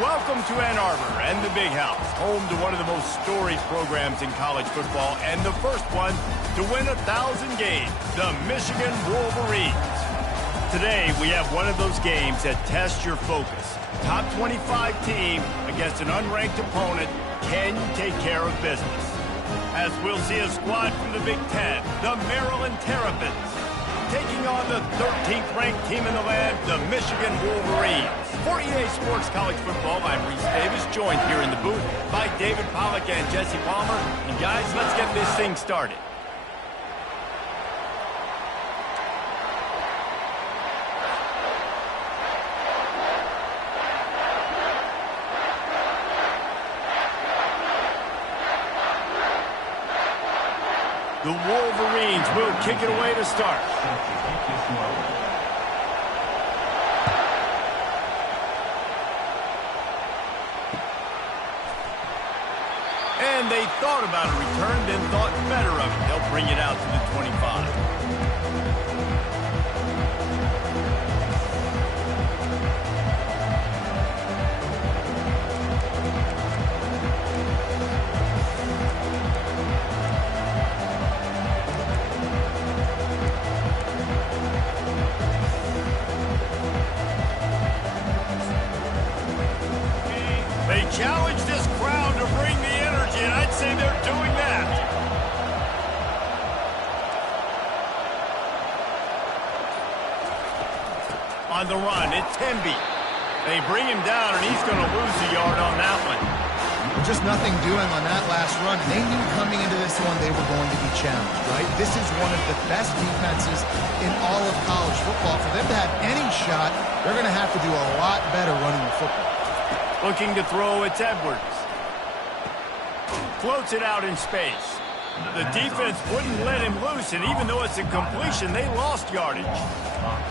Welcome to Ann Arbor and the Big House, home to one of the most storied programs in college football and the first one to win 1,000 games, the Michigan Wolverines. Today, we have one of those games that tests your focus. Top 25 team against an unranked opponent. Can you take care of business? As we'll see a squad from the Big Ten, the Maryland Terrapins, taking on the 13th ranked team in the land, the Michigan Wolverines. For EA Sports College Football, I'm Reese Davis, joined here in the booth by David Pollack and Jesse Palmer. And guys, let's get this thing started. The Wolverines will kick it away to start. And they thought about a return, then thought better of it. They'll bring it out to the 25. They challenge this crowd to bring the energy, and I'd say they're doing that. On the run, it's Temby. They bring him down, and he's going to lose a yard on that one. Just nothing doing on that last run. They knew coming into this one they were going to be challenged, right? This is one of the best defenses in all of college football. For them to have any shot, they're going to have to do a lot better running the football. Looking to throw, it's Edwards. Floats it out in space. The defense wouldn't let him loose, and even though it's a completion, they lost yardage.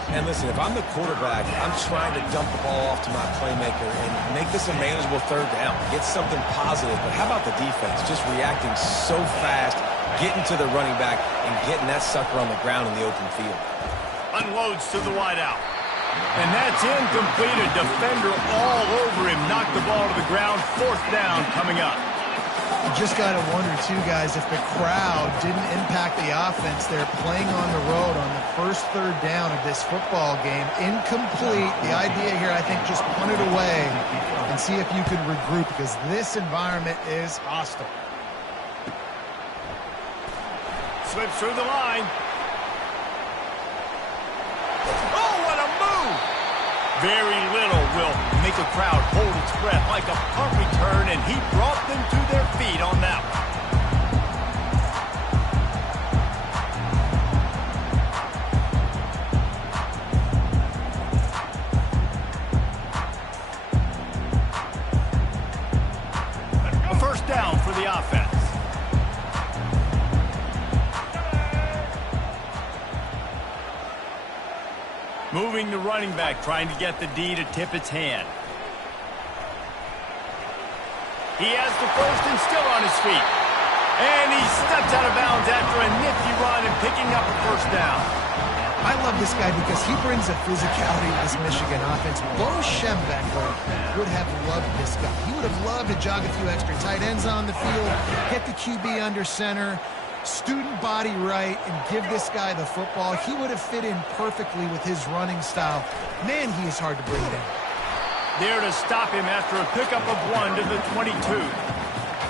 And listen, if I'm the quarterback, I'm trying to dump the ball off to my playmaker and make this a manageable third down. Get something positive. But how about the defense? Just reacting so fast, getting to the running back, and getting that sucker on the ground in the open field. Unloads to the wideout. And that's incomplete. A defender all over him. Knocked the ball to the ground. Fourth down coming up. You just got to wonder, too, guys, if the crowd didn't impact the offense. They're playing on the road on the first third down of this football game. Incomplete. The idea here, I think, just punt it away and see if you can regroup, because this environment is hostile. Slips through the line. Oh, what a move! Very little will make a crowd hold its breath like a punt return, and he brought them to their feet on that one. A first down for the offense. Moving the running back, trying to get the D to tip its hand. He has the first and still on his feet. And he steps out of bounds after a nifty run and picking up a first down. I love this guy because he brings a physicality to this Michigan offense. Bo Schembechler would have loved this guy. He would have loved to jog a few extra tight ends on the field, get the QB under center, student body right, and give this guy the football. He would have fit in perfectly with his running style. Man, he is hard to bring down. There to stop him after a pickup of 1 to the 22.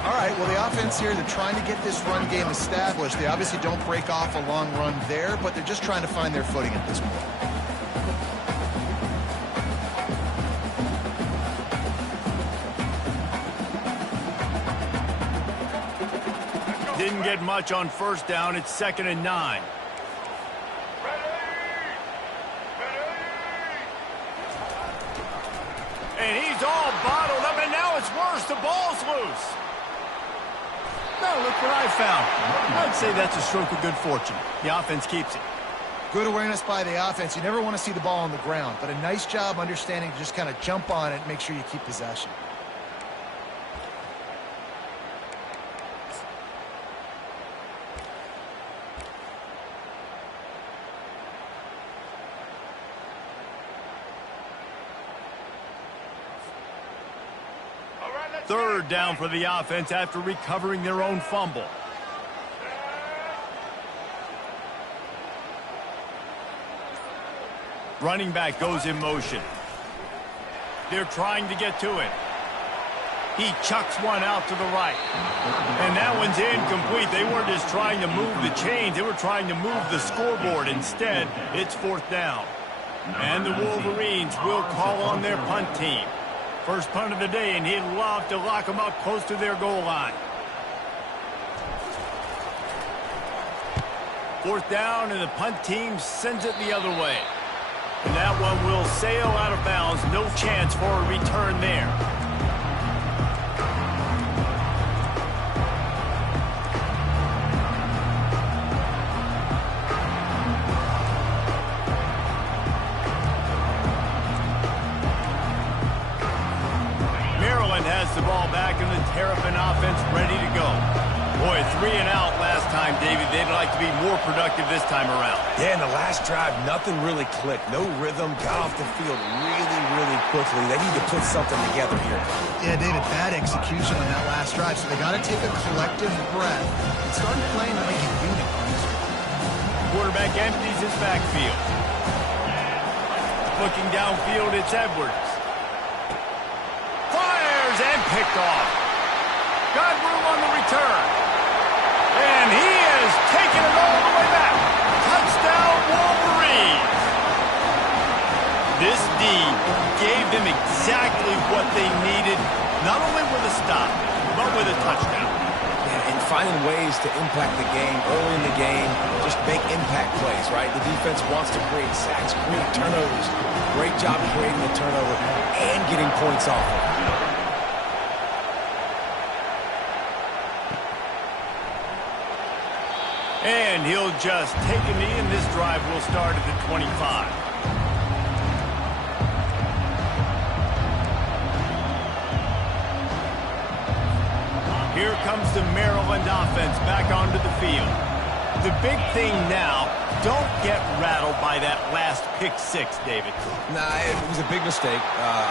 All right, well, the offense here, they're trying to get this run game established. They obviously don't break off a long run there, but they're just trying to find their footing at this point. Didn't get much on first down. It's 2nd and 9. And he's all bottled up, and now it's worse. The ball's loose. Now look what I found. I'd say that's a stroke of good fortune. The offense keeps it. Good awareness by the offense. You never want to see the ball on the ground, but a nice job understanding to just kind of jump on it and make sure you keep possession. third down for the offense after recovering their own fumble. Running back goes in motion. They're trying to get to it. He chucks one out to the right. And that one's incomplete. They weren't just trying to move the chains. They were trying to move the scoreboard. Instead, it's fourth down. And the Wolverines will call on their punt team. First punt of the day, and he'd love to lock them up close to their goal line. Fourth down, and the punt team sends it the other way. And that one will sail out of bounds. No chance for a return there. Maryland has the ball back, and the Terrapin offense ready to go. Boy, 3 and out last time, David. They'd like to be more productive this time around. Yeah, in the last drive, nothing really clicked. No rhythm, got off the field really, really quickly. They need to put something together here. Yeah, David, bad execution on that last drive, so they got to take a collective breath and start playing like a unit. Quarterback empties his backfield. Looking downfield, it's Edwards. Fires and picked off. Got room on the return. And he has taken it all the way back. Touchdown, Wolverines. This D gave them exactly what they needed, not only with a stop, but with a touchdown. Yeah, and finding ways to impact the game early in the game, just make impact plays, right? The defense wants to create sacks, create turnovers. Great job creating the turnover and getting points off of it. And he'll just take a knee, and this drive will start at the 25. Here comes the Maryland offense back onto the field. The big thing now, don't get rattled by that last pick six, David. Nah, it was a big mistake.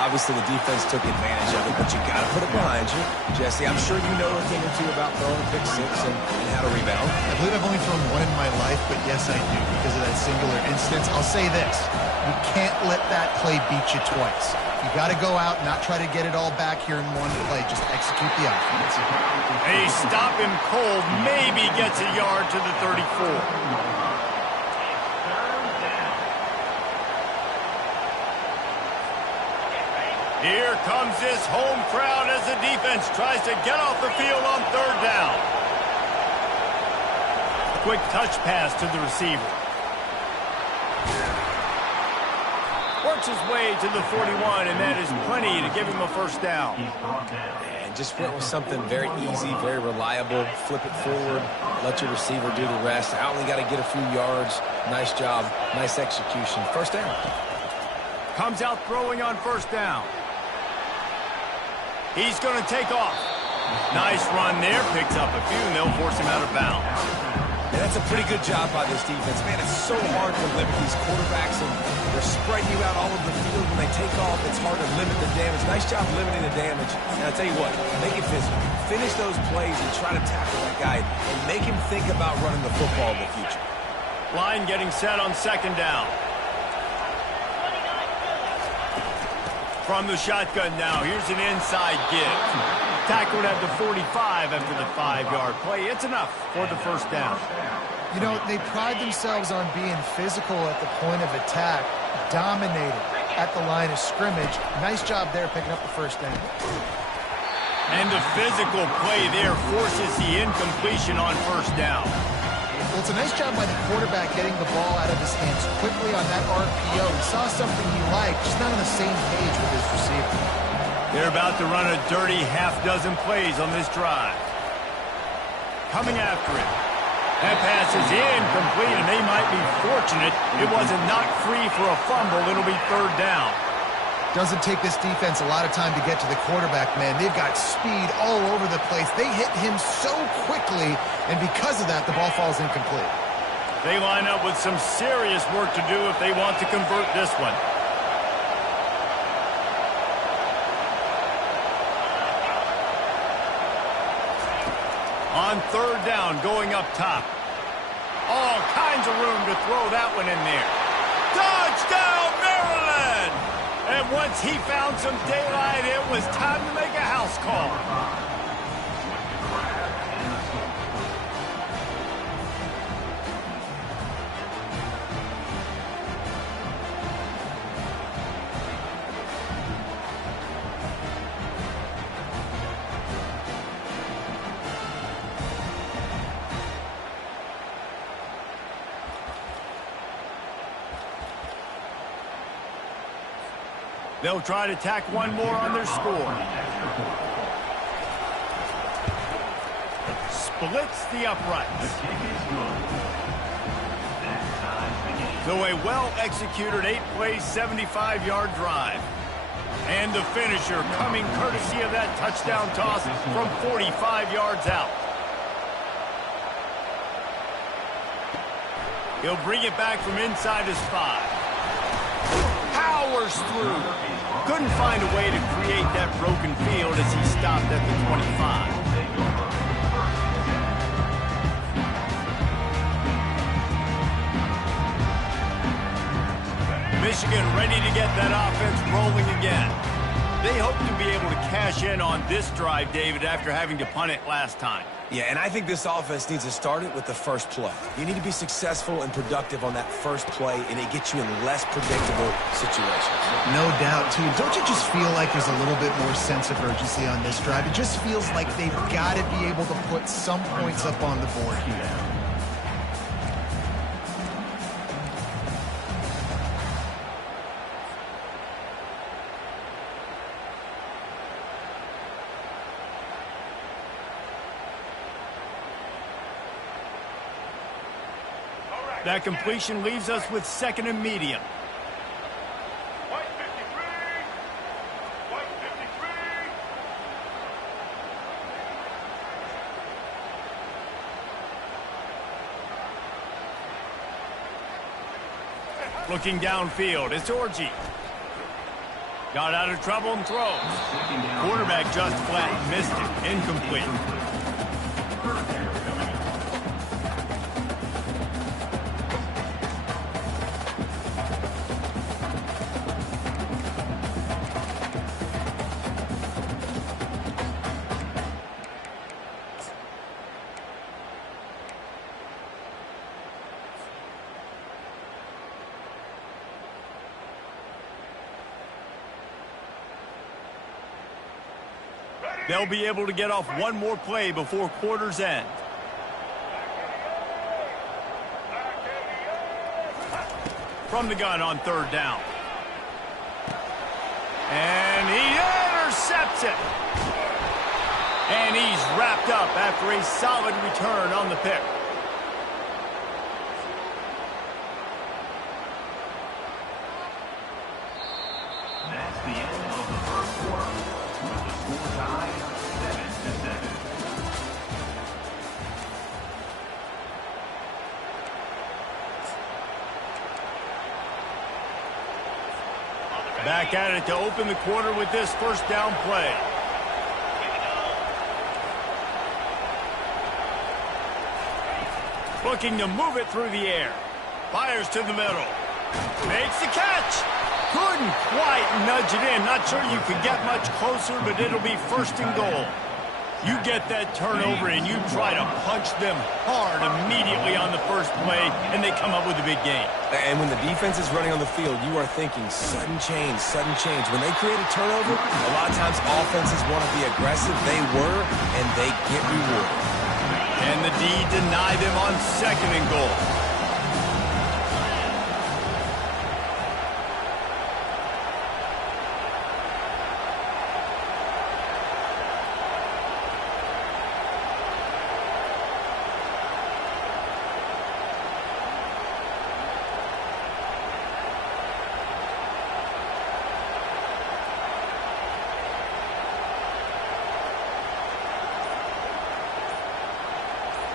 Obviously, the defense took advantage of it, but you got to put it behind you. Jesse, I'm sure you know a thing or two about throwing a pick six and how to rebound. I believe I've only thrown one in my life, but yes, I do because of that singular instance. I'll say this. You can't let that play beat you twice. You got to go out and not try to get it all back here in one play. Just execute the offense. They stop him cold. Maybe gets a yard to the 34. Here comes this home crowd as the defense tries to get off the field on third down. Quick touch pass to the receiver. Works his way to the 41, and that is plenty to give him a first down. And just went with something very easy, very reliable. Flip it forward, let your receiver do the rest. I only got to get a few yards. Nice job, nice execution. First down. Comes out throwing on first down. He's going to take off. Nice run there. Picks up a few, and they'll force him out of bounds. And that's a pretty good job by this defense. Man, it's so hard to limit these quarterbacks, and they're spreading you out all over the field. When they take off, it's hard to limit the damage. Nice job limiting the damage. And I'll tell you what, make it physical. Finish those plays and try to tackle that guy and make him think about running the football in the future. Line getting set on second down. From the shotgun now, here's an inside give. Tackled at the 45 after the 5-yard play. It's enough for the first down. You know, they pride themselves on being physical at the point of attack, dominating at the line of scrimmage. Nice job there picking up the first down. And the physical play there forces the incompletion on first down. Well, it's a nice job by the quarterback getting the ball out of his hands quickly on that RPO. He saw something he liked, just not on the same page with his receiver. They're about to run a dirty half-dozen plays on this drive. Coming after it. That pass is incomplete, and they might be fortunate it wasn't knocked free for a fumble. It'll be third down. Doesn't take this defense a lot of time to get to the quarterback, man. They've got speed all over the place. They hit him so quickly, and because of that, the ball falls incomplete. They line up with some serious work to do if they want to convert this one. On third down, going up top. All kinds of room to throw that one in there. Touchdown, Maryland! And once he found some daylight, it was time to make a house call. They'll try to tack one more on their score. Splits the uprights. So a well-executed 8-play, 75-yard drive. And the finisher coming courtesy of that touchdown toss from 45 yards out. He'll bring it back from inside his 5. Powers through. Couldn't find a way to create that broken field as he stopped at the 25. Michigan ready to get that offense rolling again. They hope to be able to cash in on this drive, David, after having to punt it last time. Yeah, and I think this offense needs to start it with the first play. You need to be successful and productive on that first play, and it gets you in less predictable situations. No doubt, too. Don't you just feel like there's a little bit more sense of urgency on this drive? It just feels like they've got to be able to put some points up on the board here. That completion leaves us with second and medium. Looking downfield, it's Orji. Got out of trouble and throws. Quarterback just flat missed it. Incomplete. They'll be able to get off one more play before quarter's end. From the gun on third down. And he intercepts it. And he's wrapped up after a solid return on the pick. That's the end of the first quarter. With the score tied 7-7. Back at it to open the quarter with this first down play. Looking to move it through the air. Fires to the middle. Makes the catch. Couldn't quite nudge it in. Not sure you could get much closer, but it'll be first and goal. You get that turnover and you try to punch them hard immediately on the first play, and they come up with a big gain. And when the defense is running on the field, you are thinking sudden change, sudden change. When they create a turnover, a lot of times offenses want to be aggressive. They were, and they get rewarded. And the D denied them on second and goal.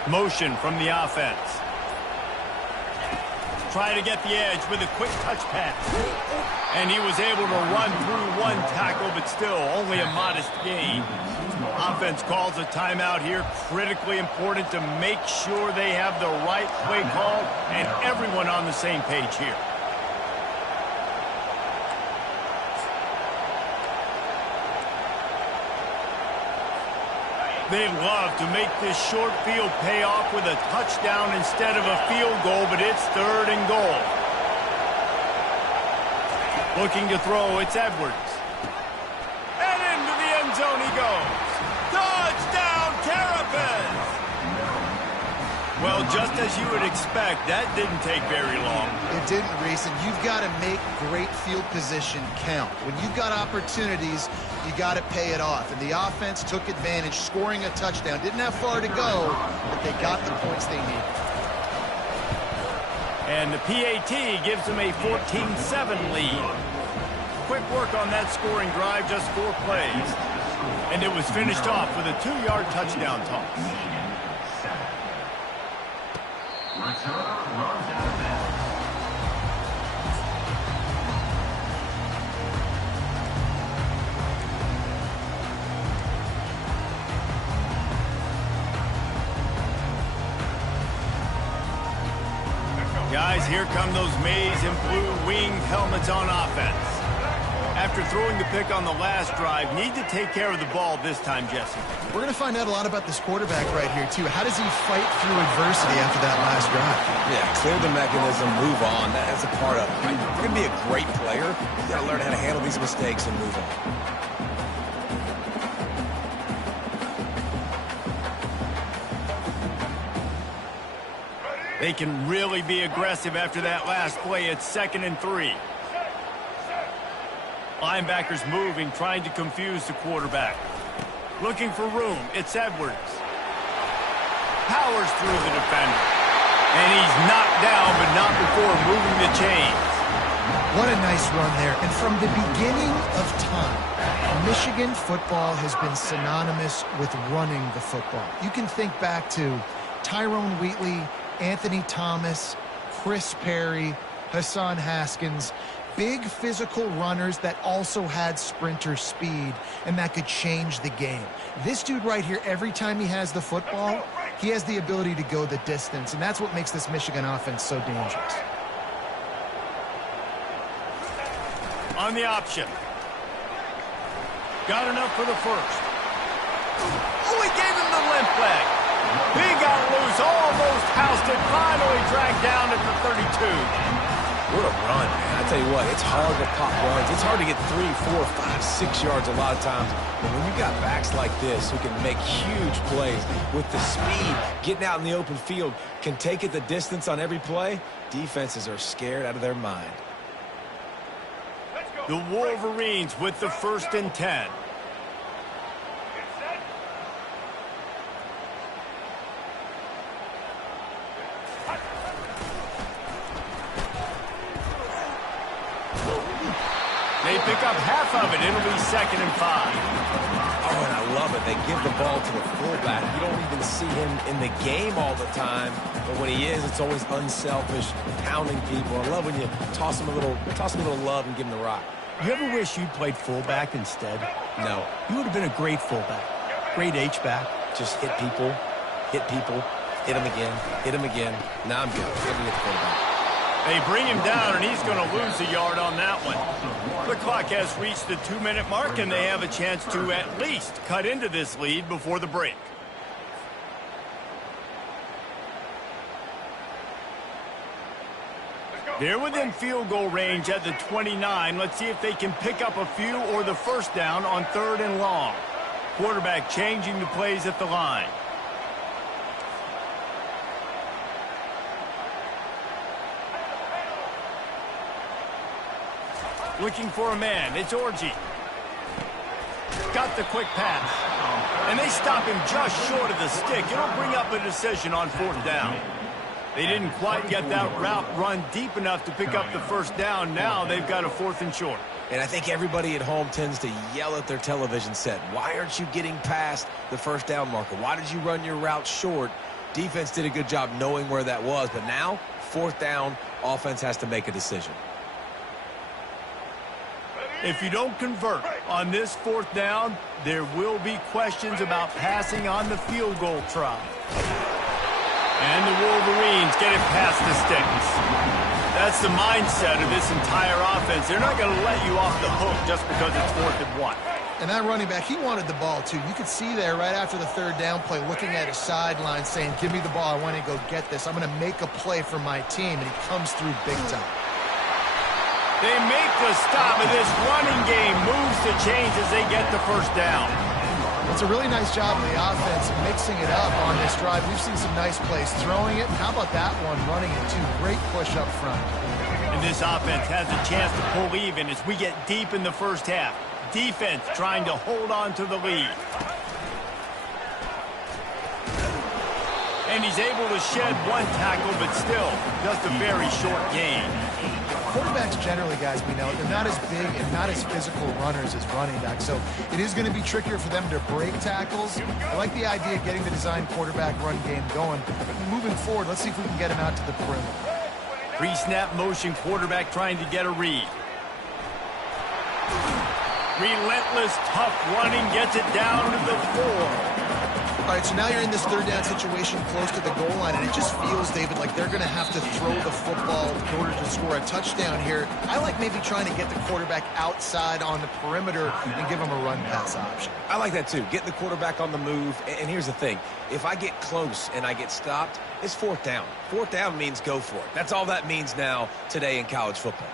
Motion from the offense. try to get the edge with a quick touch pass. And he was able to run through one tackle, but still only a modest gain. Offense calls a timeout here. Critically important to make sure they have the right play call and everyone on the same page here. They love to make this short field pay off with a touchdown instead of a field goal, but it's 3rd and goal. Looking to throw, it's Edwards. And into the end zone he goes. Touchdown, Terrapins! Well, just as you would expect, that didn't take very long. It didn't, Reese, and you've got to make great field position count. When you've got opportunities, you got to pay it off. And the offense took advantage, scoring a touchdown. Didn't have far to go, but they got the points they needed. And the PAT gives them a 14-7 lead. Quick work on that scoring drive, just 4 plays. And it was finished off with a 2-yard touchdown toss. Guys, here come those maize and blue winged helmets on offense. After throwing the pick on the last drive, need to take care of the ball this time, Jesse. We're going to find out a lot about this quarterback right here, too. How does he fight through adversity after that last drive? Yeah, clear the mechanism, move on. That's a part of it. Right? If you're going to be a great player, you've got to learn how to handle these mistakes and move on. They can really be aggressive after that last play. It's 2nd and 3. Linebackers moving, trying to confuse the quarterback. Looking for room. It's Edwards. Powers through the defender. And he's knocked down, but not before moving the chains. What a nice run there. And from the beginning of time, Michigan football has been synonymous with running the football. You can think back to Tyrone Wheatley, Anthony Thomas, Chris Perry, Hassan Haskins. Big physical runners that also had sprinter speed and that could change the game. This dude right here, every time he has the football, he has the ability to go the distance, and that's what makes this Michigan offense so dangerous. On the option. Got enough for the first. Oh, he gave him the limp leg. He got loose, almost housed it, finally dragged down at the 32. What a run, man. I tell you what, it's hard to pop runs. It's hard to get 3, 4, 5, 6 yards a lot of times. But when you've got backs like this who can make huge plays with the speed, getting out in the open field, can take it the distance on every play, defenses are scared out of their mind. The Wolverines with the 1st and 10. They pick up half of it. It'll be 2nd and 5. Oh, and I love it. They give the ball to the fullback. You don't even see him in the game all the time, but when he is, it's always unselfish, pounding people. I love when you toss him a little love and give him the rock. You ever wish you played fullback instead? No. You would have been a great fullback. Great H-back. Just hit people, hit them again. Now I'm good. Let me get the quarterback. They bring him down, and he's going to lose a yard on that one. The clock has reached the 2-minute mark, and they have a chance to at least cut into this lead before the break. They're within field goal range at the 29. Let's see if they can pick up a few or the first down on 3rd and long. Quarterback changing the plays at the line. Looking for a man. It's Orji. Got the quick pass. And they stop him just short of the stick. It'll bring up a decision on 4th down. They didn't quite get that route run deep enough to pick up the first down. Now they've got a 4th and short. And I think everybody at home tends to yell at their television set. Why aren't you getting past the first down marker? Why did you run your route short? Defense did a good job knowing where that was, but now 4th down, offense has to make a decision. If you don't convert on this 4th down, there will be questions about passing on the field goal try. And the Wolverines get it past the sticks. That's the mindset of this entire offense. They're not going to let you off the hook just because it's 4th and 1. And that running back, he wanted the ball, too. You could see there right after the 3rd down play looking at his sideline saying, give me the ball. I want to go get this. I'm going to make a play for my team. And he comes through big time. They make the stop, and this running game moves the chains as they get the 1st down. It's a really nice job of the offense mixing it up on this drive. We've seen some nice plays throwing it. How about that one running it, too? Great push up front. And this offense has a chance to pull even as we get deep in the 1st half. Defense trying to hold on to the lead. And he's able to shed 1 tackle, but still just a very short gain. Quarterbacks generally, guys, we know, they're not as big and not as physical runners as running backs, so it is going to be trickier for them to break tackles. I like the idea of getting the design quarterback run game going. Moving forward, let's see if we can get him out to the perimeter. Pre-snap motion quarterback trying to get a read. Relentless, tough running gets it down to the 4. All right, so now you're in this 3rd down situation close to the goal line, and it just feels, David, like they're going to have to throw the football in order to score a touchdown here. I like maybe trying to get the quarterback outside on the perimeter and give him a run-pass option. I like that, too. Get the quarterback on the move. And here's the thing. If I get close and I get stopped, it's 4th down. 4th down means go for it. That's all that means now today in college football.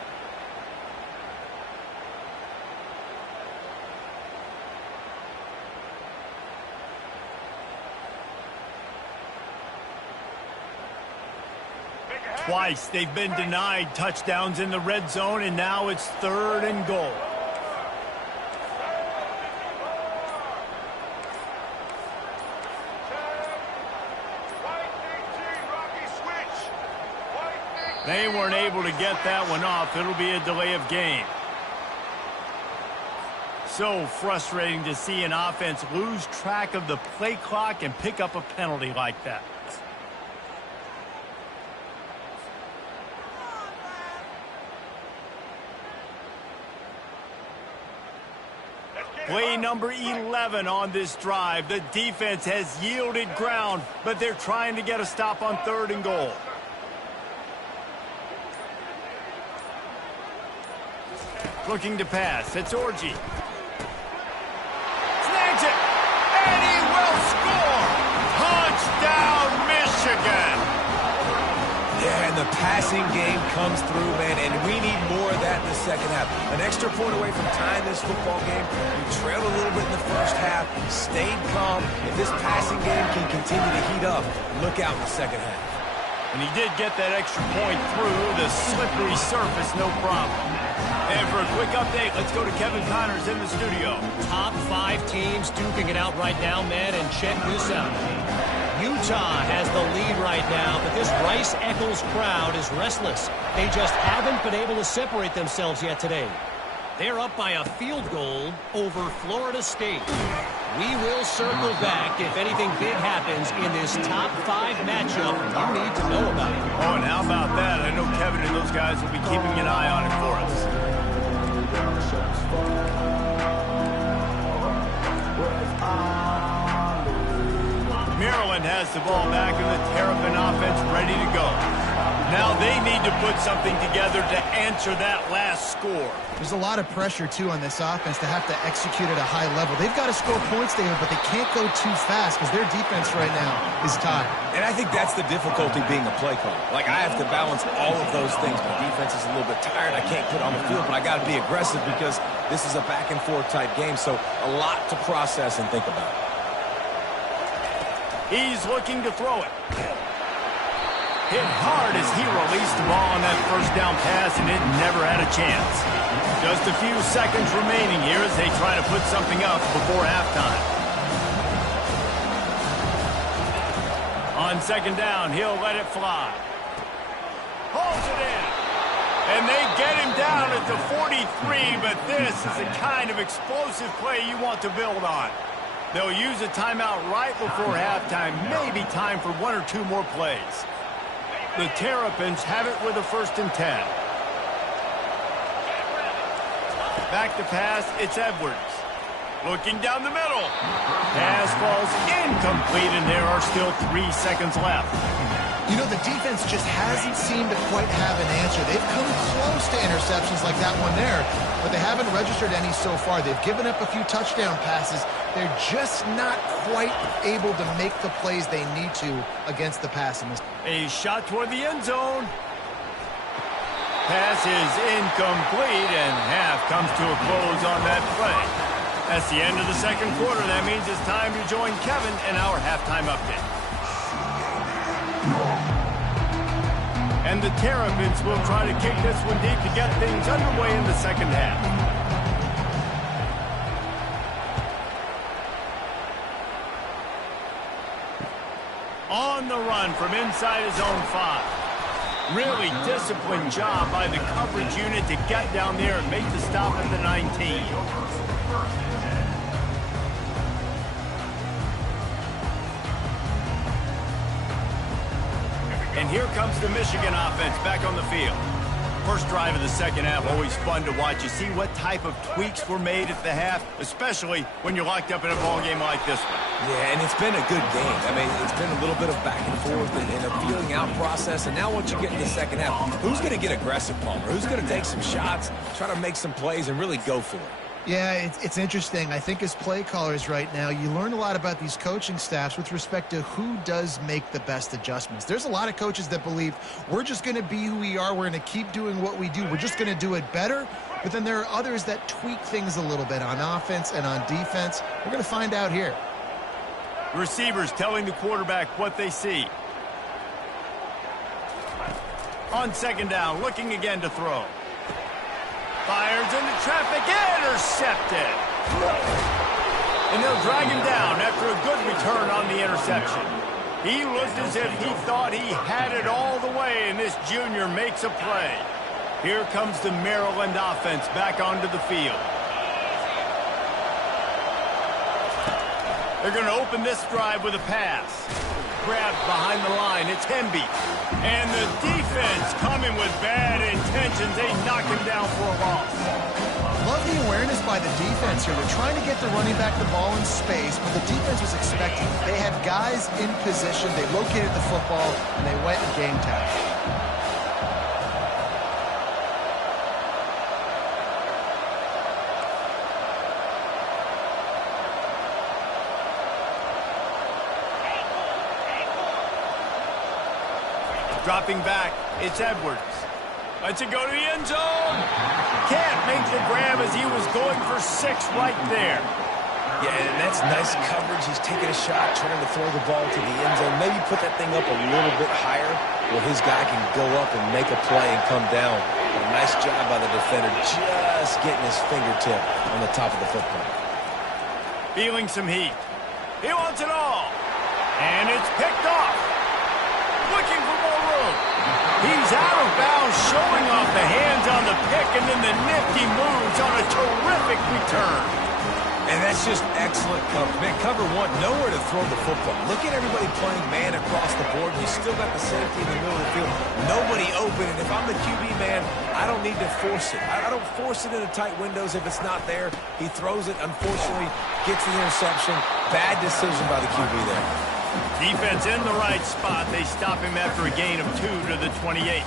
Twice they've been denied touchdowns in the red zone, and now it's 3rd and goal. They weren't able to get that one off. It'll be a delay of game. So frustrating to see an offense lose track of the play clock and pick up a penalty like that. Play number 11 on this drive. The defense has yielded ground, but they're trying to get a stop on 3rd and goal. Looking to pass. It's Orji. Snags it. And he will score. Touchdown, Michigan. Yeah, and the passing game comes through, man, and we need more of that in the 2nd half. An extra point away from tying this football game. We trailed a little bit in the 1st half, stayed calm. If this passing game can continue to heat up, look out in the 2nd half. And he did get that extra point through the slippery surface, no problem. And for a quick update, let's go to Kevin Connors in the studio. Top 5 teams duking it out right now, man, and check this out. Utah has the lead right now, but this Rice-Eccles crowd is restless. They just haven't been able to separate themselves yet today. They're up by a field goal over Florida State. We will circle back if anything big happens in this top 5 matchup you need to know about. Oh, and how about that? I know Kevin and those guys will be keeping an eye on it for us. Maryland has the ball back and the Terrapin offense ready to go. Now they need to put something together to answer that last score. There's a lot of pressure, too, on this offense to have to execute at a high level. They've got to score points, David, but they can't go too fast because their defense right now is tired. And I think that's the difficulty being a play caller. Like, I have to balance all of those things. My defense is a little bit tired. I can't put on the field, but I got to be aggressive because this is a back-and-forth type game, so a lot to process and think about. He's looking to throw it. Hit hard as he released the ball on that 1st down pass, and it never had a chance. Just a few seconds remaining here as they try to put something up before halftime. On 2nd down, he'll let it fly. Holds it in. And they get him down at the 43, but this is the kind of explosive play you want to build on. They'll use a timeout right before halftime, maybe time for 1 or 2 more plays. The Terrapins have it with a 1st and 10. Back to pass, it's Edwards. Looking down the middle. Pass falls incomplete, and there are still 3 seconds left. You know, the defense just hasn't seemed to quite have an answer. They've come close to interceptions like that one there, but they haven't registered any so far. They've given up a few touchdown passes. They're just not quite able to make the plays they need to against the pass. A shot toward the end zone. Pass is incomplete, and half comes to a close on that play. That's the end of the 2nd quarter. That means it's time to join Kevin in our halftime update. And the Terrapins will try to kick this one deep to get things underway in the 2nd half. On the run from inside his own 5. Really disciplined job by the coverage unit to get down there and make the stop at the 19. And here comes the Michigan offense back on the field. First drive of the 2nd half, always fun to watch. You see what type of tweaks were made at the half, especially when you're locked up in a ball game like this one. Yeah, and it's been a good game. I mean, it's been a little bit of back and forth and a feeling out process. And now once you get in the 2nd half, who's going to get aggressive, Palmer? Who's going to take some shots, try to make some plays, and really go for it? Yeah, it's interesting. I think as play callers right now, you learn a lot about these coaching staffs with respect to who does make the best adjustments. There's a lot of coaches that believe we're just going to be who we are. We're going to keep doing what we do. We're just going to do it better. But then there are others that tweak things a little bit on offense and on defense. We're going to find out here. Receivers telling the quarterback what they see. On 2nd down, looking again to throw. Fires into traffic, intercepted. And they'll drag him down after a good return on the interception. He looked as if he thought he had it all the way, and this junior makes a play. Here comes the Maryland offense back onto the field. They're going to open this drive with a pass. Grabbed behind the line, it's Hemby. And the defense coming with bad intentions. They knock him down for a loss. Love the awareness by the defense here. They're trying to get the running back the ball in space, but the defense was expecting it. They had guys in position. They located the football, and they went and game tagged. Dropping back, it's Edwards. Lets it go to the end zone. Can't make the grab as he was going for 6 right there. Yeah, and that's nice coverage. He's taking a shot, trying to throw the ball to the end zone. Maybe put that thing up a little bit higher where his guy can go up and make a play and come down. But a nice job by the defender just getting his fingertip on the top of the football. Feeling some heat. He wants it all. And it's picked off. Looking for more room. He's out of bounds, showing off the hands on the pick, and then the nifty moves on a terrific return. And that's just excellent coverage. Man, cover 1, nowhere to throw the football. Look at everybody playing man across the board. You still got the safety in the middle of the field. Nobody open. And if I'm the QB, man, I don't need to force it. I don't force it into tight windows if it's not there. He throws it, unfortunately, gets the interception. Bad decision by the QB there. Defense in the right spot. They stop him after a gain of 2 to the 28.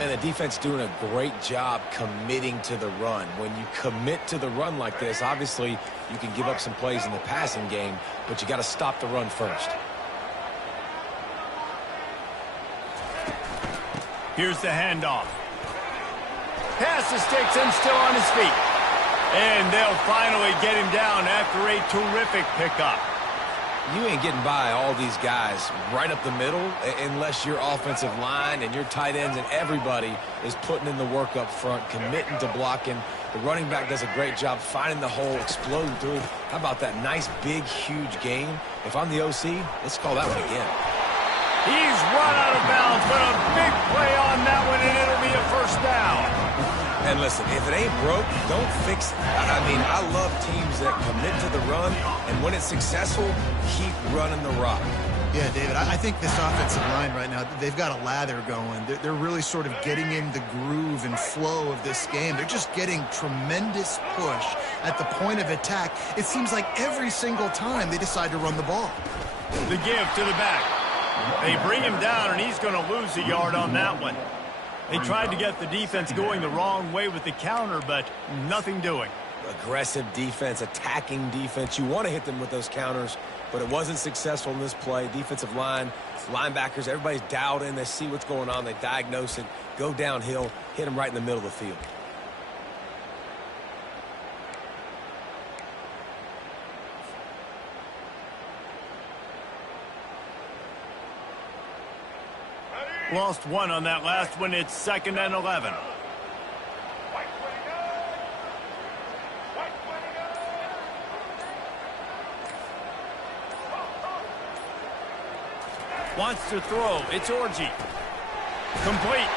And the defense doing a great job committing to the run. When you commit to the run like this, obviously you can give up some plays in the passing game, but you got to stop the run first. Here's the handoff. Pass the sticks and still on his feet. And they'll finally get him down after a terrific pickup. You ain't getting by all these guys right up the middle unless your offensive line and your tight ends and everybody is putting in the work up front, committing to blocking. The running back does a great job finding the hole, exploding through. How about that nice, big, huge gain? If I'm the OC, let's call that one again. He's run out of bounds, but a big play on that one, and it'll be a 1st down. And listen, if it ain't broke, don't fix it. I mean, I love teams that commit to the run, and when it's successful, keep running the rock. Yeah, David, I think this offensive line right now, they've got a lather going. They're really sort of getting in the groove and flow of this game. They're just getting tremendous push at the point of attack. It seems like every single time they decide to run the ball. The give to the back. They bring him down, and he's going to lose a yard on that one. They tried to get the defense going the wrong way with the counter, but nothing doing. Aggressive defense, attacking defense. You want to hit them with those counters, but it wasn't successful in this play. Defensive line, linebackers, everybody's dialed in. They see what's going on. They diagnose it, go downhill, hit them right in the middle of the field. Lost one on that last one. It's 2nd and 11. Wants to throw. It's Orji. Complete.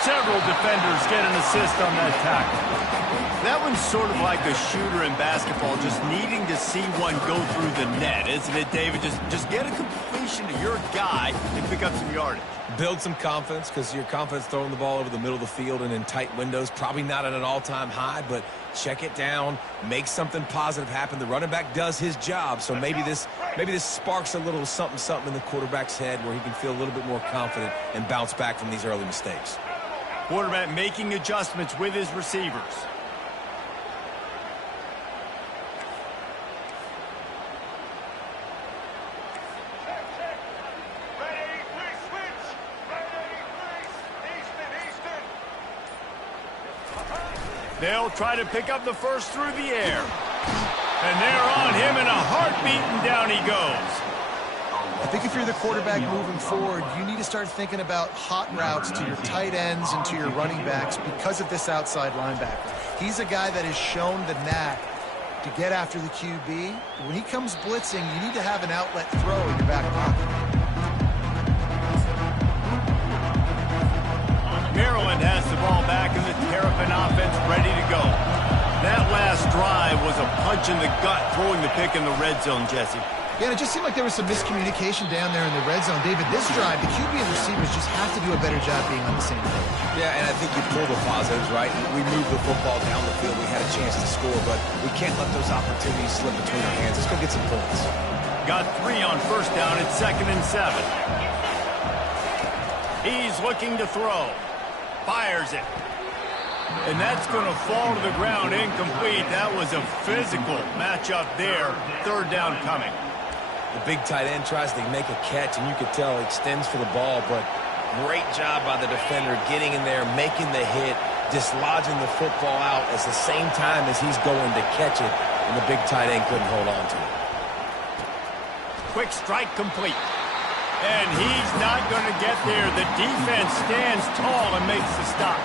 Several defenders get an assist on that tackle. That one's sort of like a shooter in basketball, just needing to see one go through the net, isn't it, David? Just get a completion to your guy and pick up some yardage. Build some confidence, because your confidence throwing the ball over the middle of the field and in tight windows, probably not at an all-time high, but check it down, make something positive happen. The running back does his job, so maybe this sparks a little something in the quarterback's head where he can feel a little bit more confident and bounce back from these early mistakes. Quarterback making adjustments with his receivers. They'll try to pick up the first through the air. And they're on him in a heartbeat, and down he goes. I think if you're the quarterback moving forward, you need to start thinking about hot routes to your tight ends and to your running backs because of this outside linebacker. He's a guy that has shown the knack to get after the QB. When he comes blitzing, you need to have an outlet throw in your back pocket. Maryland has the ball back in the Terrapin offense, ready to go. That last drive was a punch in the gut, throwing the pick in the red zone, Jesse. Yeah, and it just seemed like there was some miscommunication down there in the red zone. David, this drive, the QB and receivers just have to do a better job being on the same page. Yeah, and I think you pull the positives, right? We moved the football down the field. We had a chance to score, but we can't let those opportunities slip between our hands. Let's go get some points. Got 3 on first down. It's 2nd and 7. He's looking to throw. Fires it. And that's going to fall to the ground incomplete. That was a physical matchup there. 3rd down coming. The big tight end tries to make a catch, and you could tell he extends for the ball, but great job by the defender getting in there, making the hit, dislodging the football out at the same time as he's going to catch it, and the big tight end couldn't hold on to it. Quick strike complete. And he's not going to get there. The defense stands tall and makes the stop.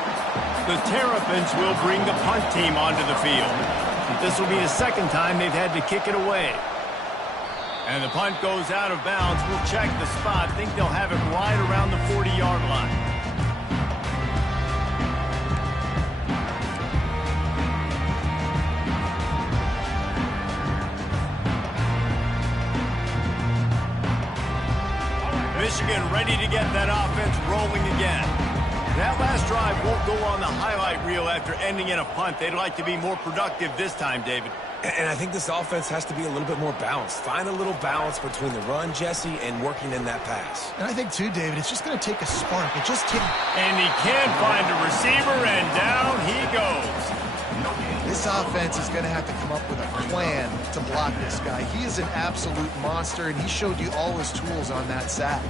The Terrapins will bring the punt team onto the field. This will be the 2nd time they've had to kick it away. And the punt goes out of bounds. We'll check the spot. Think they'll have it right around the 40-yard line. Michigan ready to get that offense rolling again. That last drive won't go on the highlight reel after ending in a punt. They'd like to be more productive this time, David. And I think this offense has to be a little bit more balanced. Find a little balance between the run, Jesse, and working in that pass. And I think, too, David, it's just going to take a spark. It just takes... And he can find a receiver, and down he goes. This offense is going to have to come up with a plan to block this guy. He is an absolute monster, and he showed you all his tools on that sack.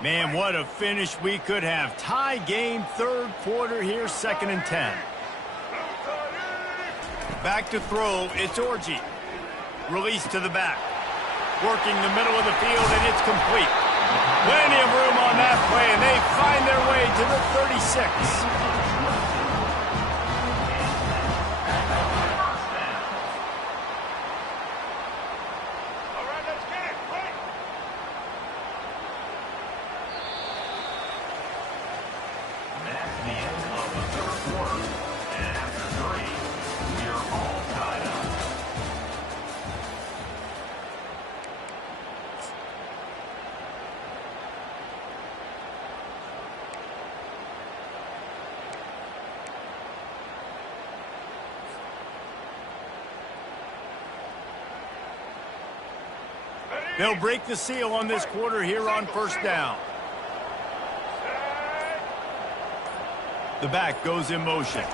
Man, what a finish we could have. Tie game, 3rd quarter here, 2nd and 10. Back to throw, it's Orji. Release to the back. Working the middle of the field, and it's complete. Plenty of room on that play, and they find their way to the 36. They'll break the seal on this quarter here on first down. The back goes in motion.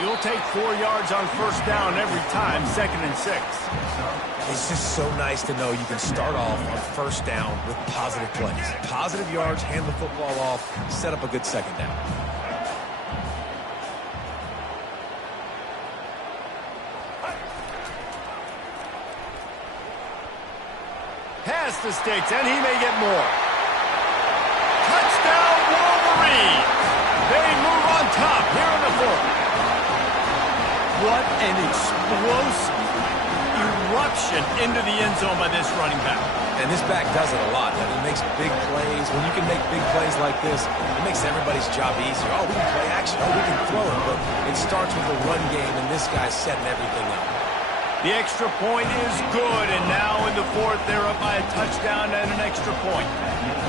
You'll take 4 yards on first down every time, 2nd and 6. It's just so nice to know you can start off on first down with positive plays. Positive yards, hand the football off, set up a good second down. Pass the sticks, and he may get more. Touchdown, Wolverine! They move on top here in the 4th. What an explosive eruption into the end zone by this running back. And this back does it a lot. He makes big plays. When you can make big plays like this, it makes everybody's job easier. Oh, we can play action. Oh, we can throw it. But it starts with the run game, and this guy's setting everything up. The extra point is good, and now in the 4th, they're up by a touchdown and an extra point.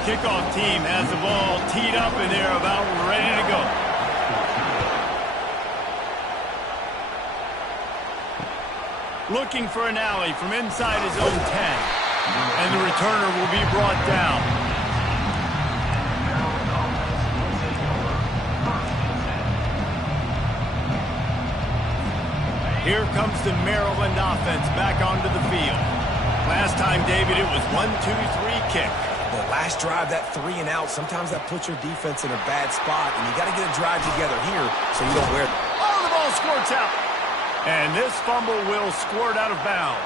Kickoff team has the ball teed up, and they're about ready to go. Looking for an alley from inside his own 10. And the returner will be brought down. Here comes the Maryland offense back onto the field. Last time, David, it was 1-2-3 kick. The last drive, that 3 and out, sometimes that puts your defense in a bad spot, and you got to get a drive together here so you don't wear them. Oh, the ball squirts out. And this fumble will squirt out of bounds.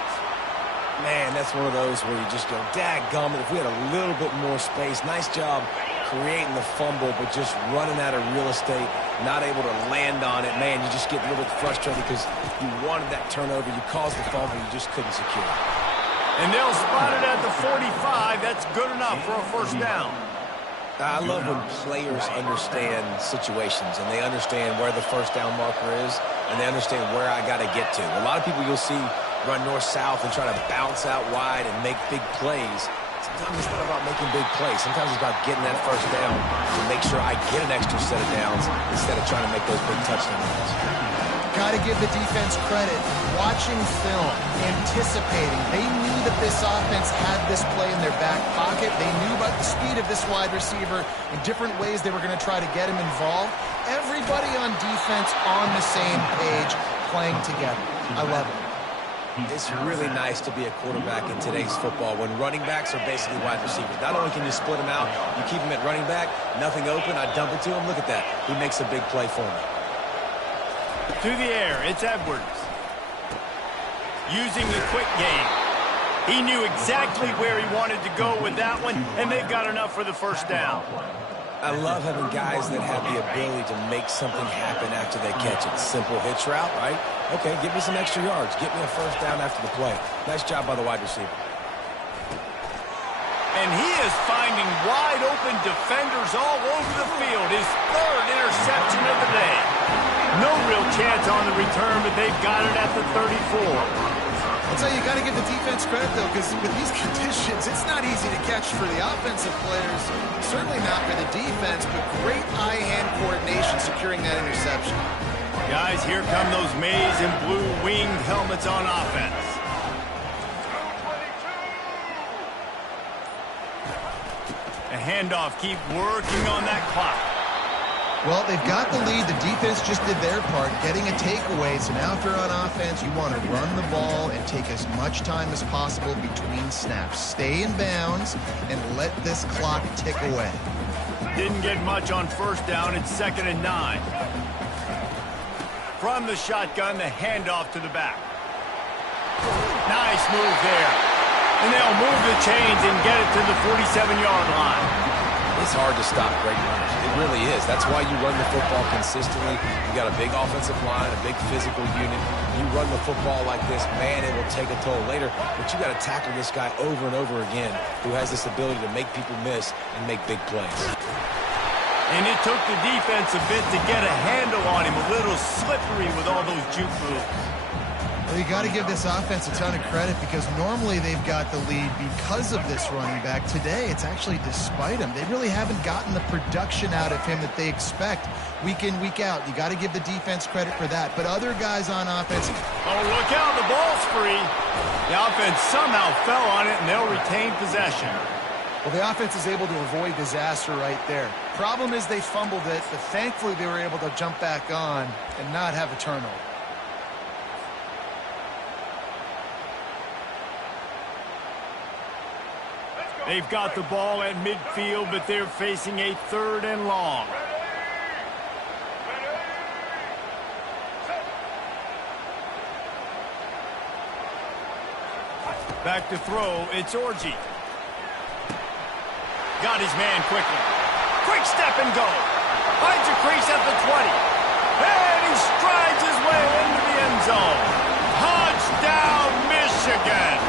Man, that's one of those where you just go, dadgummit, if we had a little bit more space. Nice job creating the fumble, but just running out of real estate, not able to land on it. Man, you just get a little bit frustrated because you wanted that turnover. You caused the fumble, you just couldn't secure it. And they'll spot it at the 45. That's good enough for a first down. I love when players understand situations and they understand where the first down marker is and they understand where I got to get to. A lot of people you'll see run north-south and try to bounce out wide and make big plays. Sometimes it's not about making big plays. Sometimes it's about getting that first down to make sure I get an extra set of downs instead of trying to make those big touchdown runs. Got to give the defense credit. Watching film, anticipating. They knew that this offense had this play in their back pocket. They knew about the speed of this wide receiver and different ways they were going to try to get him involved. Everybody on defense on the same page, playing together. I love it. It's really nice to be a quarterback in today's football when running backs are basically wide receivers. Not only can you split them out, you keep them at running back, nothing open, I dump it to him. Look at that. He makes a big play for me. To the air, it's Edwards. Using the quick game. He knew exactly where he wanted to go with that one, and they've got enough for the first down. I love having guys that have the ability to make something happen after they catch it. Simple hitch route, right? Okay, give me some extra yards. Get me a first down after the play. Nice job by the wide receiver. And he is finding wide open defenders all over the field. His 3rd interception of the day. No real chance on the return, but they've got it at the 34. I'll tell you, got to give the defense credit, though, because with these conditions, it's not easy to catch for the offensive players. Certainly not for the defense, but great eye-hand coordination securing that interception. Guys, here come those maize and blue winged helmets on offense. A handoff, keep working on that clock. Well, they've got the lead. The defense just did their part, getting a takeaway. So now if you're on offense, you want to run the ball and take as much time as possible between snaps. Stay in bounds and let this clock tick away. Didn't get much on first down. It's 2nd and 9. From the shotgun, the handoff to the back. Nice move there. And they'll move the chains and get it to the 47-yard line. It's hard to stop great runners. It really is. That's why you run the football consistently. You got a big offensive line, a big physical unit. You run the football like this, man, it will take a toll later. But you got to tackle this guy over and over again who has this ability to make people miss and make big plays. And it took the defense a bit to get a handle on him. A little slippery with all those juke moves. Well, you got to give this offense a ton of credit because normally they've got the lead because of this running back. Today, it's actually despite him. They really haven't gotten the production out of him that they expect week in, week out. You got to give the defense credit for that. But other guys on offense... Oh, look out, the ball's free. The offense somehow fell on it, and they'll retain possession. Well, the offense is able to avoid disaster right there. Problem is they fumbled it, but thankfully they were able to jump back on and not have a turnover. They've got the ball at midfield, but they're facing a 3rd and long. Back to throw, it's Orji. Got his man quickly. Quick step and go. Finds a crease at the 20. And he strides his way into the end zone. Touchdown, Michigan!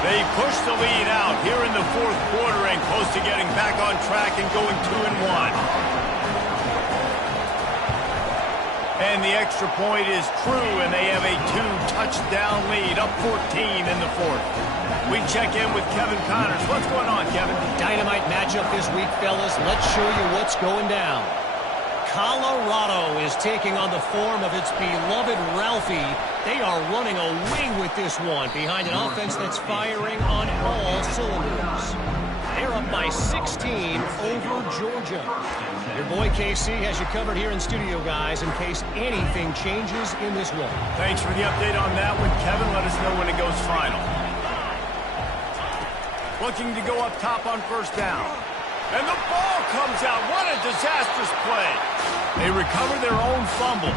They push the lead out here in the 4th quarter and close to getting back on track and going 2-1. And the extra point is true, and they have a 2-touchdown lead, up 14 in the 4th. We check in with Kevin Connors. What's going on, Kevin? Dynamite matchup this week, fellas. Let's show you what's going down. Colorado is taking on the form of its beloved Ralphie. They are running away with this one behind an offense that's firing on all cylinders. They're up by 16 over Georgia. Your boy KC has you covered here in studio, guys, in case anything changes in this one. Thanks for the update on that one, Kevin. Let us know when it goes final. Looking to go up top on 1st down. And the ball comes out. What a disastrous play. They recover their own fumble.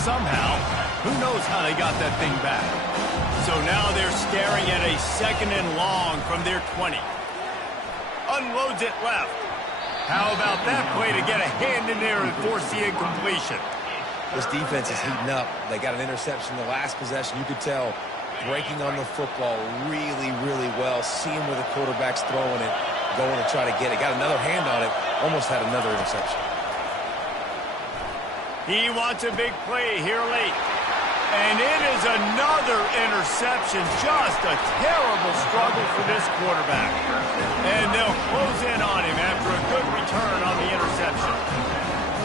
Somehow, who knows how they got that thing back. So now they're staring at a 2nd and long from their 20. Unloads it left. How about that play to get a hand in there and force the incompletion? This defense is heating up. They got an interception the last possession. You could tell breaking on the football really, really well. Seeing where the quarterback's throwing it, going to try to get it. Got another hand on it. Almost had another interception. He wants a big play here late. And it is another interception. Just a terrible struggle for this quarterback. And they'll close in on him after a good return on the interception.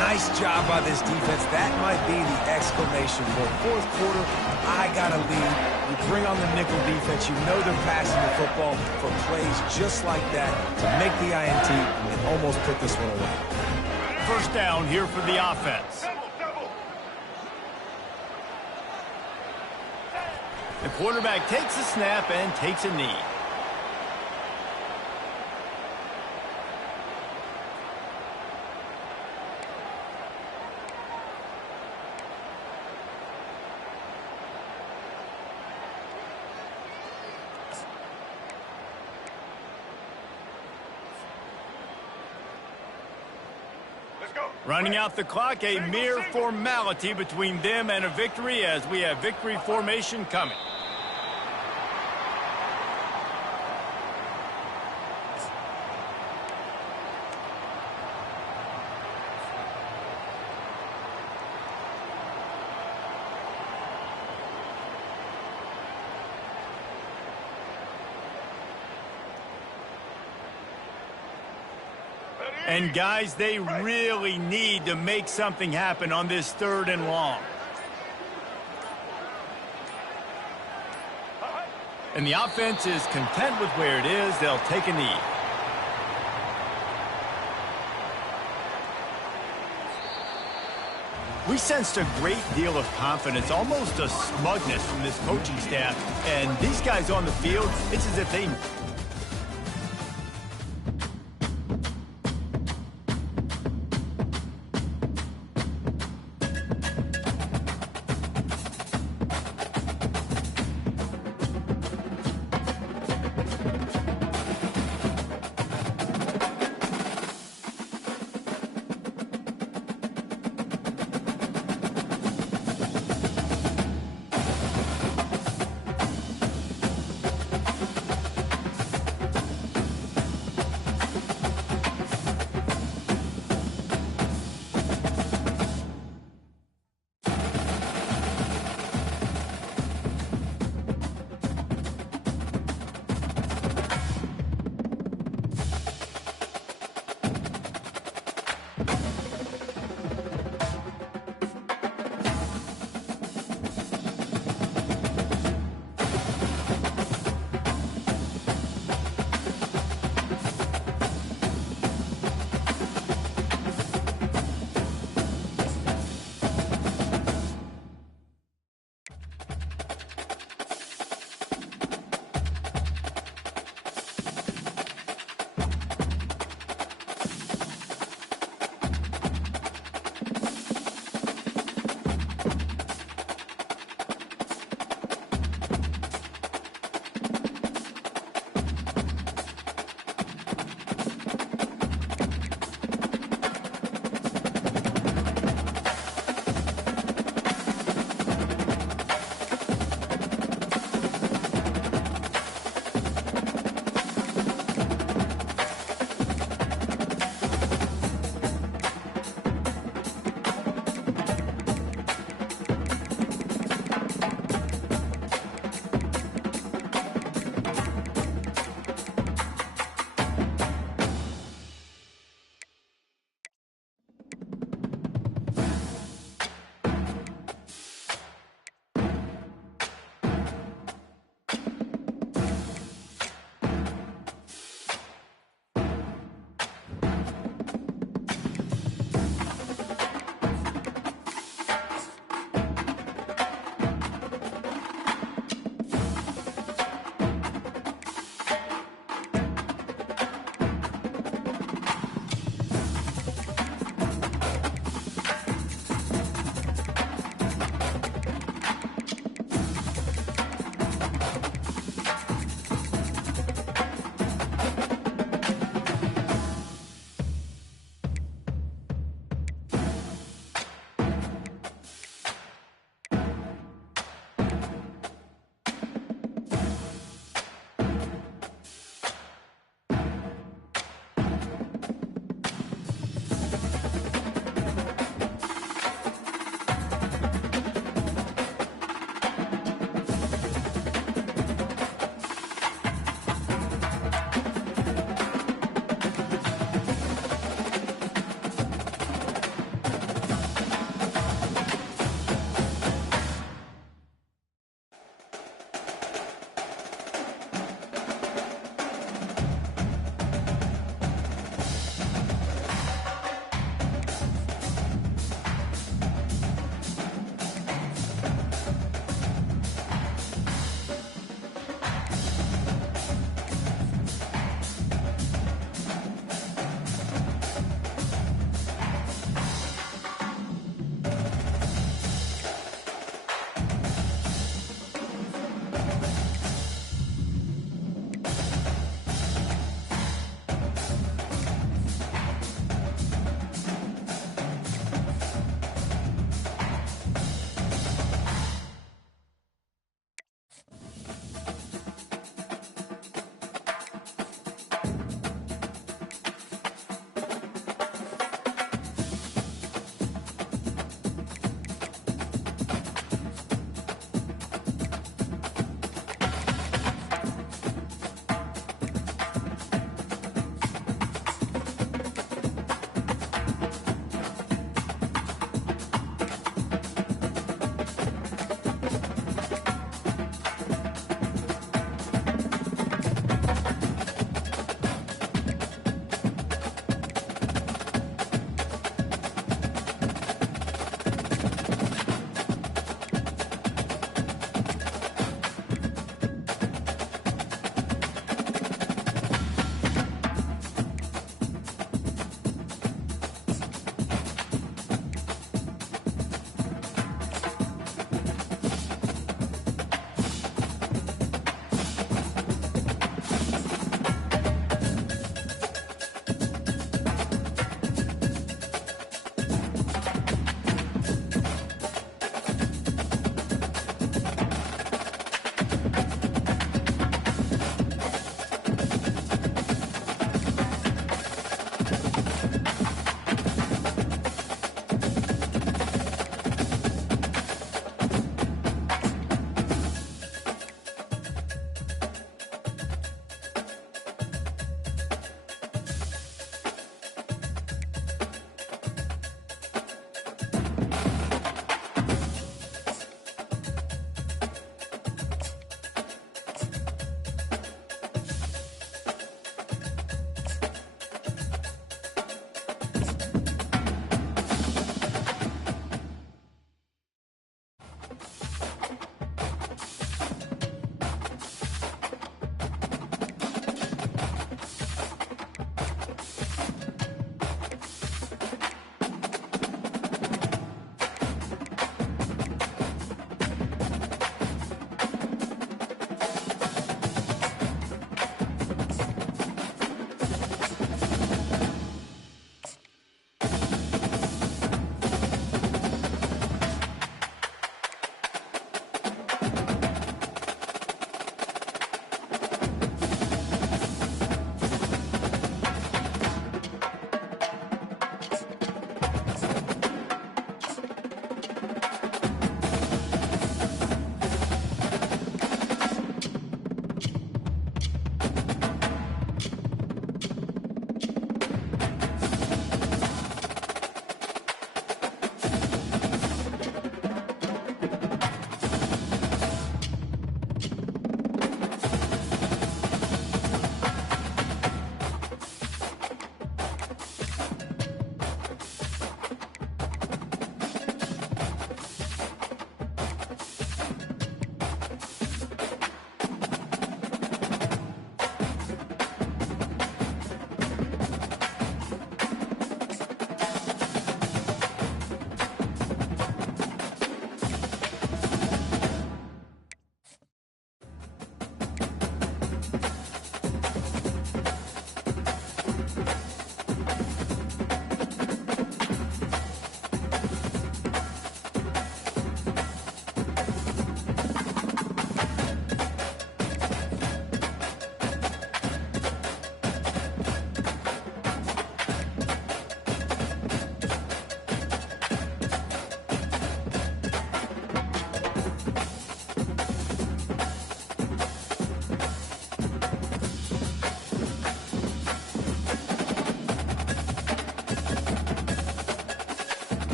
Nice job by this defense. That might be the exclamation point. 4th quarter, I got a lead. You bring on the nickel defense. You know they're passing the football for plays just like that to make the INT and almost put this one away. 1st down here for the offense. The quarterback takes a snap and takes a knee. Running out the clock, a mere formality between them and a victory as we have victory formation coming. And, guys, they really need to make something happen on this 3rd and long. And the offense is content with where it is. They'll take a knee. We sensed a great deal of confidence, almost a smugness from this coaching staff. And these guys on the field, it's as if they